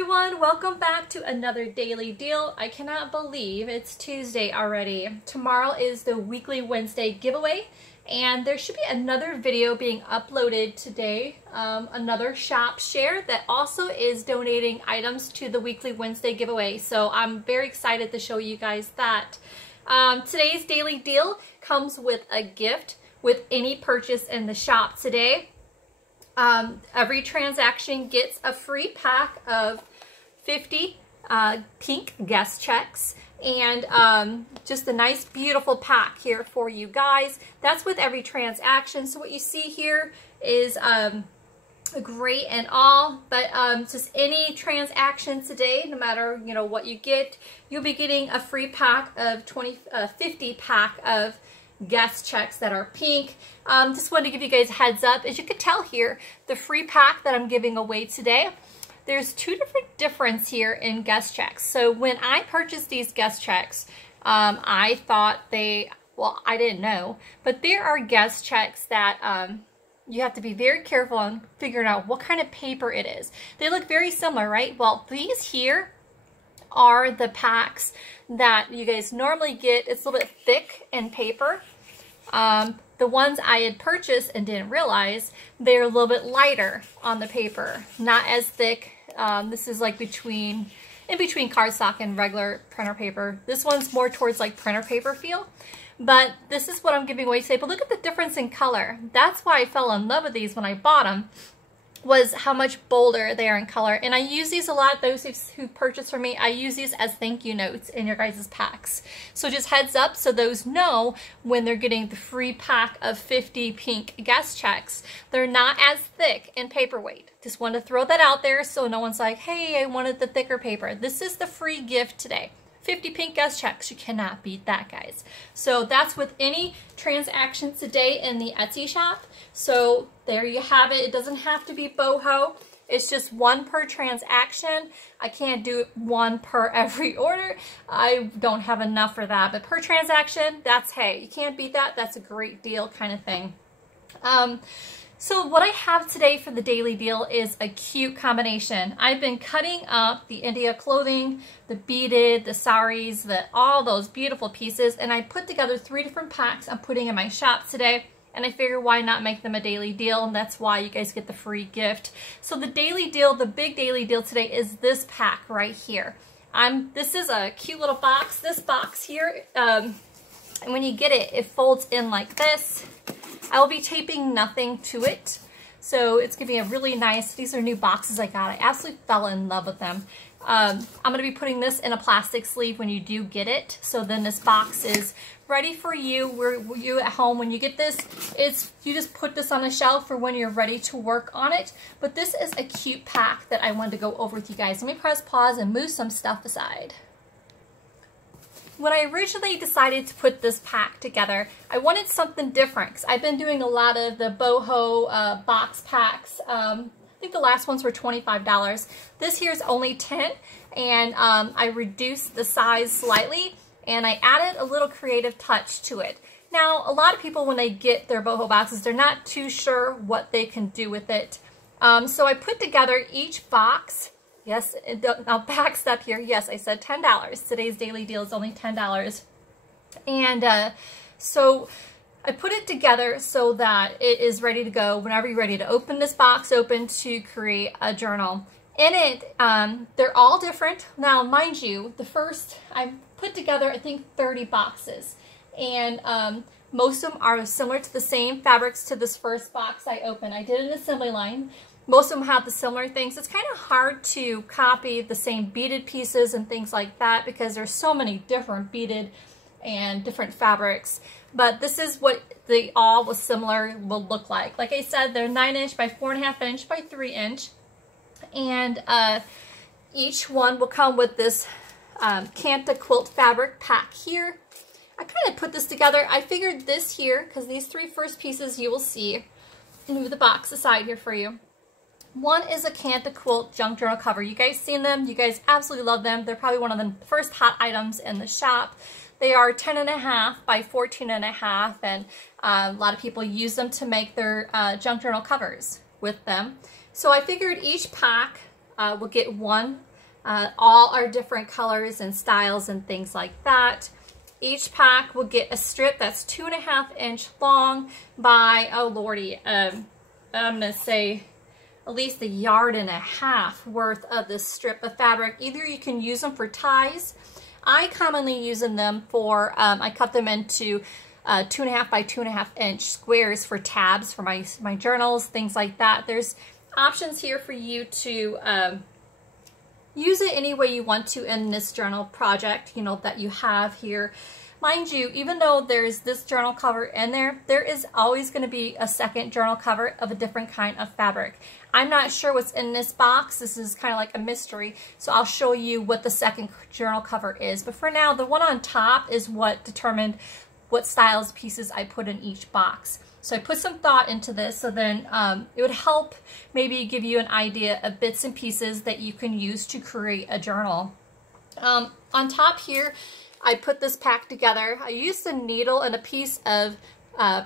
everyone, welcome back to another daily deal. I cannot believe it's Tuesday already. Tomorrow is the weekly Wednesday giveaway and there should be another video being uploaded today, another shop share that also is donating items to the weekly Wednesday giveaway. So I'm very excited to show you guys that. Today's daily deal comes with a gift with any purchase in the shop today. Every transaction gets a free pack of 50 pink guest checks and just a nice beautiful pack here for you guys. That's with every transaction. So what you see here is great and all, but just any transaction today, no matter what you get, you'll be getting a free pack of 50 pack of guest checks that are pink. Just wanted to give you guys a heads up. As you can tell here, the free pack that I'm giving away today, there's two different difference here in guest checks. So when I purchased these guest checks, I thought well, I didn't know, but there are guest checks that you have to be very careful on figuring out what kind of paper it is. They look very similar, right? Well, these here are the packs that you guys normally get. It's a little bit thick in paper. The ones I had purchased and didn't realize, they're a little bit lighter on the paper, not as thick. This is like in between cardstock and regular printer paper. This one's more towards like printer paper feel, but this is what I'm giving away today. But look at the difference in color. That's why I fell in love with these when I bought them, was how much bolder they are in color. And I use these a lot. Those who purchase from me, I use these as thank you notes in your guys' packs. So just heads up so those know when they're getting the free pack of 50 pink guest checks. They're not as thick in paperweight. Just want to throw that out there so no one's like, hey, I wanted the thicker paper. This is the free gift today. 50 pink guest checks. You cannot beat that, guys. So that's with any transactions today in the Etsy shop. So there you have it. It doesn't have to be Boho. It's just one per transaction. I can't do one per every order. I don't have enough for that. But per transaction, that's, hey, you can't beat that. That's a great deal kind of thing. So what I have today for the daily deal is a cute combination. I've been cutting up the India clothing, the beaded, the saris, all those beautiful pieces, and I put together 3 different packs I'm putting in my shop today, and I figure why not make them a daily deal, and that's why you guys get the free gift. So the daily deal, the big daily deal today is this pack right here. This is a cute little box. This box here, and when you get it, it folds in like this. I will be taping nothing to it, so it's going to be a really nice, these are new boxes I got. I absolutely fell in love with them. I'm going to be putting this in a plastic sleeve when you do get it, so then this box is ready for you. You at home, when you get this, you just put this on the shelf for when you're ready to work on it. But this is a cute pack that I wanted to go over with you guys. Let me press pause and move some stuff aside. When I originally decided to put this pack together, I wanted something different because I've been doing a lot of the Boho box packs. I think the last ones were $25. This here is only 10, and I reduced the size slightly, and I added a little creative touch to it. Now, a lot of people, when they get their Boho boxes, they're not too sure what they can do with it. So I put together each box. Yes, I'll backstep here. Yes, I said $10. Today's daily deal is only $10. And so I put it together so that it is ready to go whenever you're ready to open this box open to create a journal. In it, they're all different. Now, mind you, the first, I put together, I think, 30 boxes. And most of them are similar to the same fabrics to this first box I opened. I did an assembly line. Most of them have the similar things. It's kind of hard to copy the same beaded pieces and things like that because there's so many different beaded and different fabrics. But this is what they all was similar will look like. Like I said, they're 9" by 4.5" by 3". And each one will come with this Kanta quilt fabric pack here. I kind of put this together. I figured this here, because these 3 first pieces you will see. Move the box aside here for you. One is a Kanta quilt junk journal cover. You guys seen them? You guys absolutely love them. They're probably one of the first hot items in the shop. They are 10.5 by 14.5, and a lot of people use them to make their junk journal covers with them. So I figured each pack will get one all our different colors and styles and things like that. Each pack will get a strip that's 2.5 inch long by, oh lordy, I'm gonna say at least 1.5 yards worth of this strip of fabric. Either you can use them for ties. I commonly use them for, I cut them into 2.5 by 2.5 inch squares for tabs for my journals, things like that. There's options here for you to use it any way you want to in this journal project, you know, that you have here. Mind you, even though there's this journal cover in there, there is always going to be a second journal cover of a different kind of fabric. I'm not sure what's in this box. This is kind of like a mystery, so I'll show you what the second journal cover is. But for now, the one on top is what determined what styles pieces I put in each box. So I put some thought into this, so then it would help maybe give you an idea of bits and pieces that you can use to create a journal. On top here, I put this pack together. I used a needle and a piece of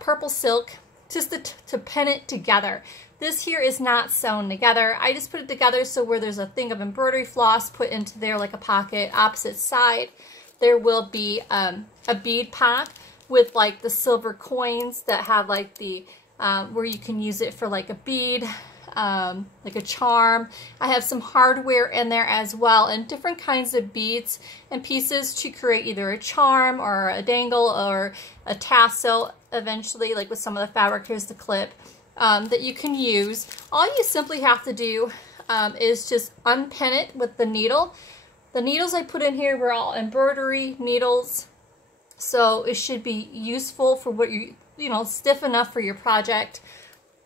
purple silk just to pin it together. This here is not sewn together. I just put it together so where there's a thing of embroidery floss put into there like a pocket, opposite side, there will be a bead pack with like the silver coins that have like the, where you can use it for like a bead, like a charm. I have some hardware in there as well and different kinds of beads and pieces to create either a charm or a dangle or a tassel eventually, like with some of the fabric. Here's the clip that you can use. All you simply have to do is just unpin it with the needle. The needles I put in here were all embroidery needles, so it should be useful for what you know, stiff enough for your project.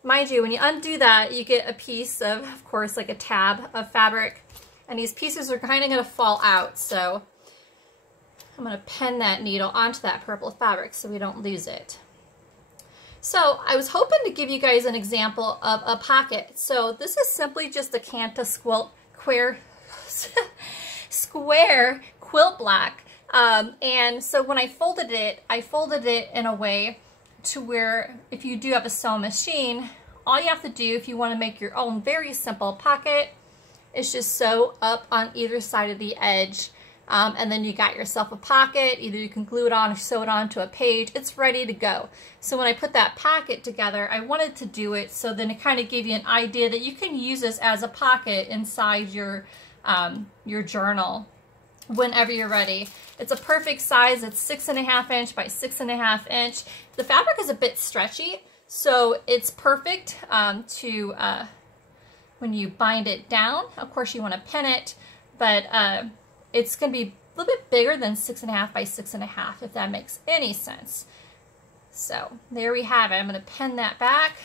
Mind you, when you undo that, you get a piece of course, like a tab of fabric, and these pieces are kind of going to fall out, so I'm going to pin that needle onto that purple fabric so we don't lose it. So I was hoping to give you guys an example of a pocket. So this is simply just a Kanta square quilt block. And so when I folded it in a way to where if you do have a sewing machine, all you have to do if you want to make your own very simple pocket is just sew up on either side of the edge. And then you got yourself a pocket. Either you can glue it on or sew it onto a page. It's ready to go. So when I put that pocket together, I wanted to do it so then it kind of gave you an idea that you can use this as a pocket inside your journal whenever you're ready. It's a perfect size. It's 6.5 inch by 6.5 inch. The fabric is a bit stretchy, so it's perfect to when you bind it down. Of course, you want to pin it, but it's going to be a little bit bigger than 6.5 by 6.5, if that makes any sense. So there we have it. I'm going to pin that back,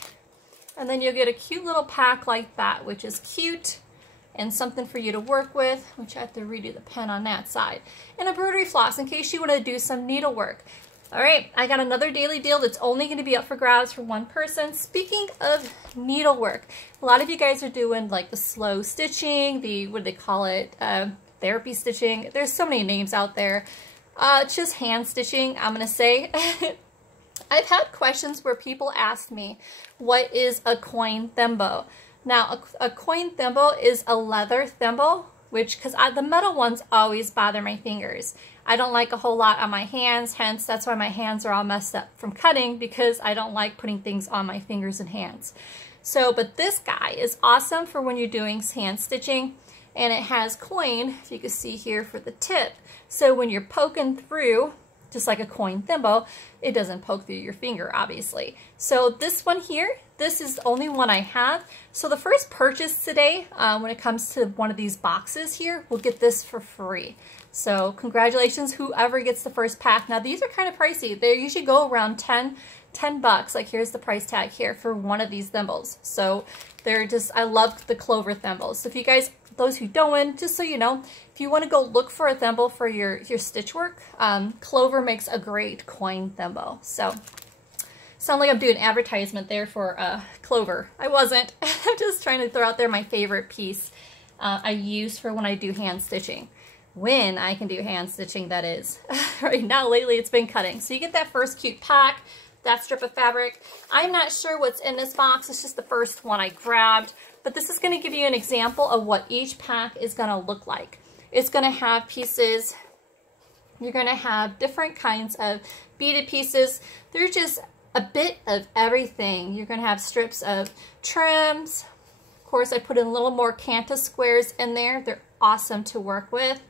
and then you'll get a cute little pack like that, which is cute and something for you to work with, which I have to redo the pen on that side. And embroidery floss in case you want to do some needlework. All right, I got another daily deal that's only going to be up for grabs for one person. Speaking of needlework, a lot of you guys are doing like the slow stitching, the, what do they call it, therapy stitching. There's so many names out there. Just hand stitching, I'm going to say. I've had questions where people ask me, what is a coin thimble? Now, a coin thimble is a leather thimble, which, because the metal ones always bother my fingers. I don't like a whole lot on my hands, hence that's why my hands are all messed up from cutting, because I don't like putting things on my fingers and hands. So, but this guy is awesome for when you're doing hand stitching, and it has coin, if you can see here, for the tip. So when you're poking through, just like a coin thimble, it doesn't poke through your finger, obviously. So this one here, this is the only one I have. So the first purchase today, when it comes to one of these boxes here, will get this for free. So congratulations, whoever gets the first pack. Now these are kind of pricey. They usually go around 10 bucks. Like here's the price tag here for one of these thimbles. So they're just, I love the clover thimbles. So if you guys, those who don't, just so you know, if you want to go look for a thimble for your stitch work, clover makes a great coin thimble. So sound like I'm doing advertisement there for clover. I wasn't. I'm just trying to throw out there my favorite piece I use for when I do hand stitching. When I can do hand stitching, that is. Right now, lately, it's been cutting. So you get that first cute pack. that strip of fabric. I'm not sure what's in this box. It's just the first one I grabbed. But this is going to give you an example of what each pack is going to look like. It's going to have pieces. You're going to have different kinds of beaded pieces. They're just a bit of everything. You're going to have strips of trims. Of course, I put in a little more Canta squares in there. They're awesome to work with.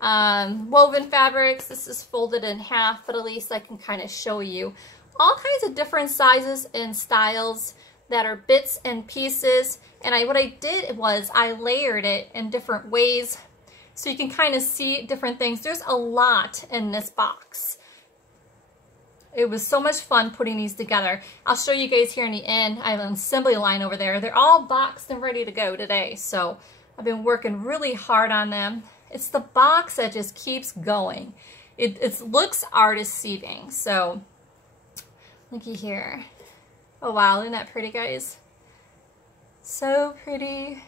Woven fabrics. This is folded in half, but at least I can kind of show you all kinds of different sizes and styles that are bits and pieces. And what I did was I layered it in different ways so you can kind of see different things. There's a lot in this box. It was so much fun putting these together. I'll show you guys here in the end. I have an assembly line over there. They're all boxed and ready to go today. So I've been working really hard on them. It's the box that just keeps going. It looks artist-seeming. So looky here. Oh wow, isn't that pretty, guys? So pretty.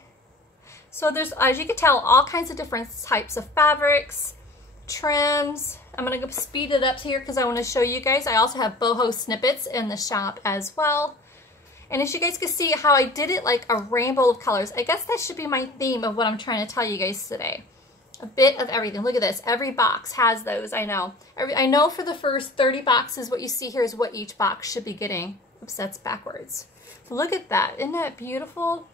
So there's, as you can tell, all kinds of different types of fabrics, trims. I'm going to speed it up here because I want to show you guys. I also have boho snippets in the shop as well. And as you guys can see how I did it like a rainbow of colors. I guess that should be my theme of what I'm trying to tell you guys today. A bit of everything. Look at this. Every box has those, I know. I know for the first 30 boxes, what you see here is what each box should be getting. Oops, that's backwards. Look at that. Isn't that beautiful?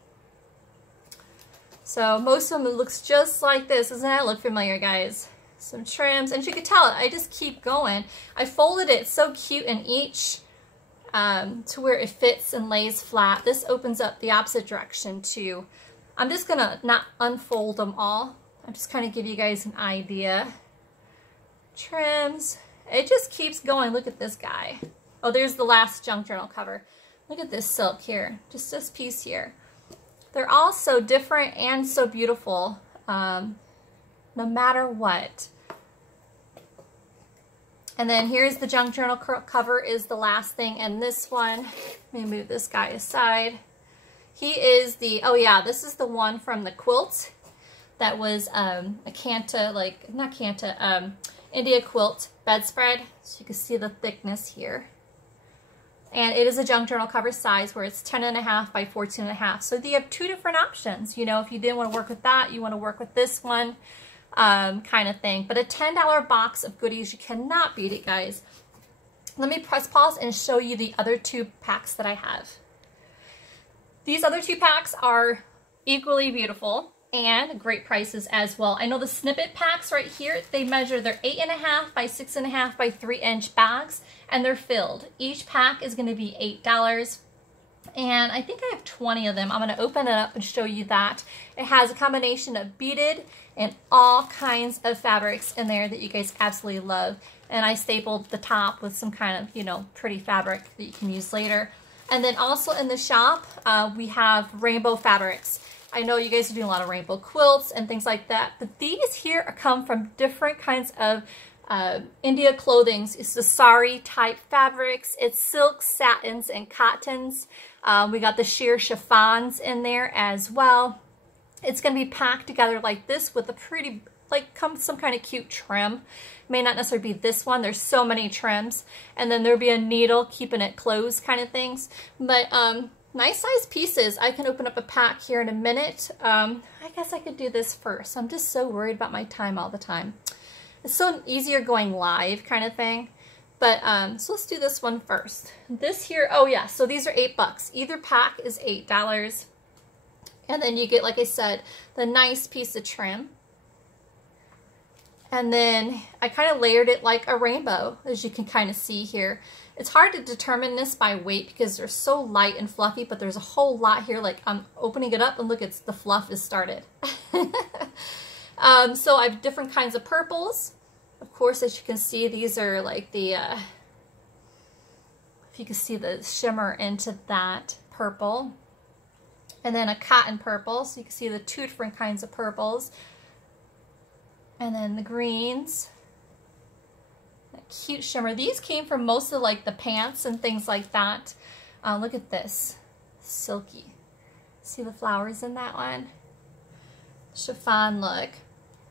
So most of them looks just like this. Doesn't that look familiar, guys? Some trims. And you can tell I just keep going. I folded it so cute in each to where it fits and lays flat. This opens up the opposite direction too. I'm just going to not unfold them all. I'm just kind of give you guys an idea. Trims. It just keeps going. Look at this guy. Oh, there's the last junk journal cover. Look at this silk here. Just this piece here. They're all so different and so beautiful, no matter what. And then here's the junk journal cover is the last thing. And this one, let me move this guy aside. He is the, oh yeah, this is the one from the quilt. That was a Canta, like, not Canta, India quilt bedspread. So you can see the thickness here. And it is a junk journal cover size where it's 10.5 by 14.5. So you have two different options. You know, if you didn't want to work with that, you want to work with this one kind of thing. But a $10 box of goodies, you cannot beat it, guys. Let me press pause and show you the other two packs that I have. These other two packs are equally beautiful and great prices as well. I know the snippet packs right here, they measure, they're 8.5 by 6.5 by 3-inch bags, and they're filled. Each pack is going to be $8, and I think I have 20 of them. I'm going to open it up and show you that. It has a combination of beaded and all kinds of fabrics in there that you guys absolutely love. And I stapled the top with some kind of, you know, pretty fabric that you can use later. And then also in the shop, we have rainbow fabrics. I know you guys are doing a lot of rainbow quilts and things like that, but these here come from different kinds of India clothings. It's the sari type fabrics. It's silks, satins, and cottons. We got the sheer chiffons in there as well. It's going to be packed together like this with a pretty, like some kind of cute trim. May not necessarily be this one. There's so many trims. And then there'll be a needle keeping it closed kind of things. But nice size pieces. I can open up a pack here in a minute. I guess I could do this first. I'm just so worried about my time all the time. It's so easier going live kind of thing. But so let's do this one first. This here, oh yeah, so these are $8. Either pack is $8. And then you get, like I said, the nice piece of trim. And then I kind of layered it like a rainbow, as you can kind of see here. It's hard to determine this by weight because they're so light and fluffy, but there's a whole lot here. Like I'm opening it up and look, the fluff is started. So I have different kinds of purples. Of course, as you can see, these are like the, if you can see the shimmer into that purple. And then a cotton purple, so you can see the two different kinds of purples. And then the greens. That cute shimmer. These came from most of like the pants and things like that. Look at this. Silky. See the flowers in that one? Chiffon look.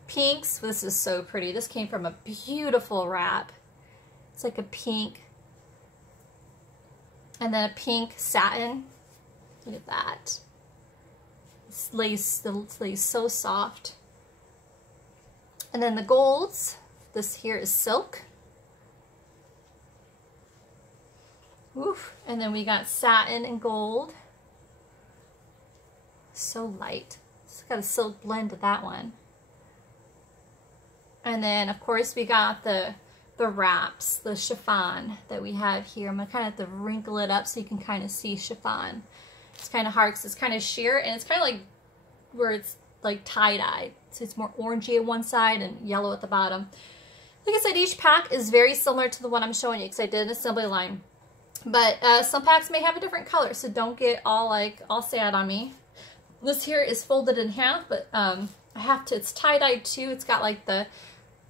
Pinks. This is so pretty. This came from a beautiful wrap. It's like a pink. And then a pink satin. Look at that. This lace, the lace so soft. And then the golds. This here is silk. Oof. And then we got satin and gold. So light. It's got a silk blend to that one. And then of course we got the wraps, the chiffon that we have here. I'm gonna kind of have to wrinkle it up so you can kind of see chiffon. It's kind of hard because it's kind of sheer and it's kind of like where it's like tie-dye. So it's more orangey at one side and yellow at the bottom. Like I said, each pack is very similar to the one I'm showing you because I did an assembly line. But some packs may have a different color, so don't get all sad on me. This here is folded in half, but it's tie-dyed too. It's got like the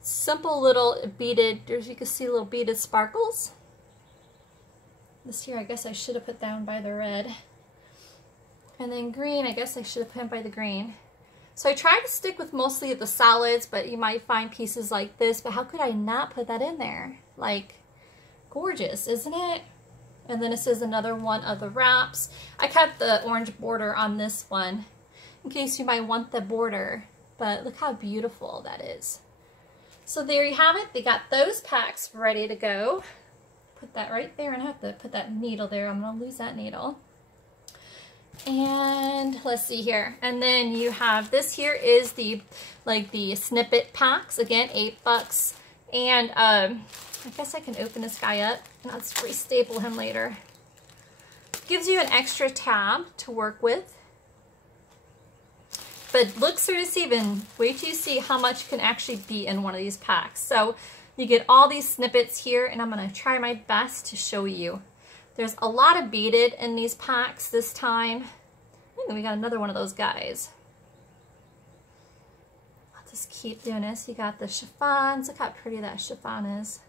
simple little beaded, you can see little beaded sparkles. This here I guess I should have put down by the red. And then green, I guess I should have put by the green. So I tried to stick with mostly the solids, but you might find pieces like this, but how could I not put that in there? Like, gorgeous, isn't it? And then this is another one of the wraps. I kept the orange border on this one in case you might want the border, but look how beautiful that is. So there you have it. They got those packs ready to go. Put that right there, and I have to put that needle there. I'm gonna lose that needle. And let's see here. And then you have, this here is the snippet packs. Again, $8. And I guess I can open this guy up and I'll just re-staple him later. Gives you an extra tab to work with. But look through this even. Wait till you see how much can actually be in one of these packs. So you get all these snippets here, and I'm going to try my best to show you. There's a lot of beaded in these packs this time. And we got another one of those guys. I'll just keep doing this. You got the chiffons. Look how pretty that chiffon is.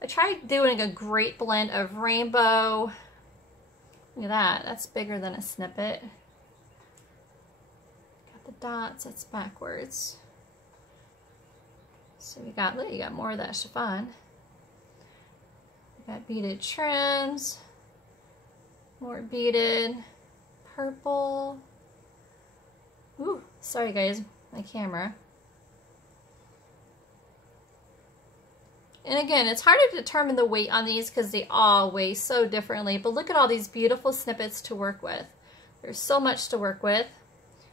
I tried doing a great blend of rainbow. Look at that. That's bigger than a snippet. Got the dots. That's backwards. So you got more of that chiffon. We got beaded trims. More beaded. Purple. Ooh, sorry guys, my camera. And again, it's hard to determine the weight on these because they all weigh so differently, but look at all these beautiful snippets to work with. There's so much to work with.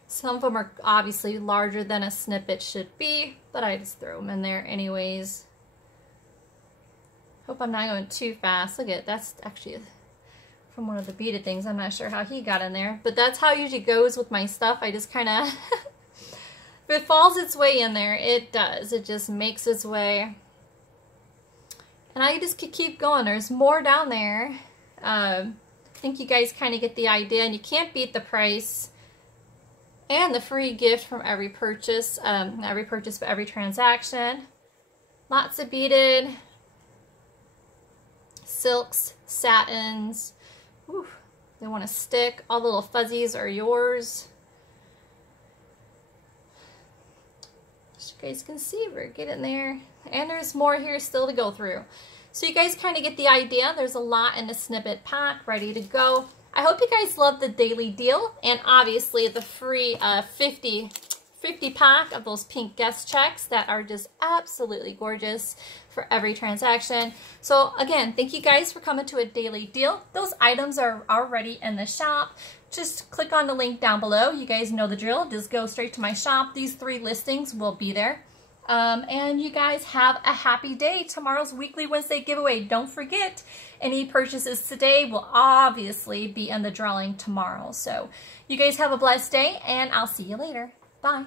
Some of them are obviously larger than a snippet should be, but I just throw them in there anyways. Hope I'm not going too fast. Look at, that's actually from one of the beaded things. I'm not sure how he got in there, but that's how it usually goes with my stuff. I just kind of, if it falls its way in there, it does. It just makes its way. And I just could keep going. There's more down there. I think you guys kind of get the idea, and you can't beat the price and the free gift from every purchase. Not every purchase, but every transaction. Lots of beaded silks, satins. Whew, they want to stick. All the little fuzzies are yours. As you guys can see, we're getting there. And there's more here still to go through. So you guys kind of get the idea. There's a lot in the snippet pack ready to go. I hope you guys love the daily deal, and obviously the free 50 pack of those pink guest checks that are just absolutely gorgeous for every transaction. So again, thank you guys for coming to a daily deal. Those items are already in the shop. Just click on the link down below. You guys know the drill. Just go straight to my shop. These 3 listings will be there. And you guys have a happy day. Tomorrow's Weekly Wednesday giveaway. Don't forget, any purchases today will obviously be in the drawing tomorrow. So you guys have a blessed day, and I'll see you later. Bye.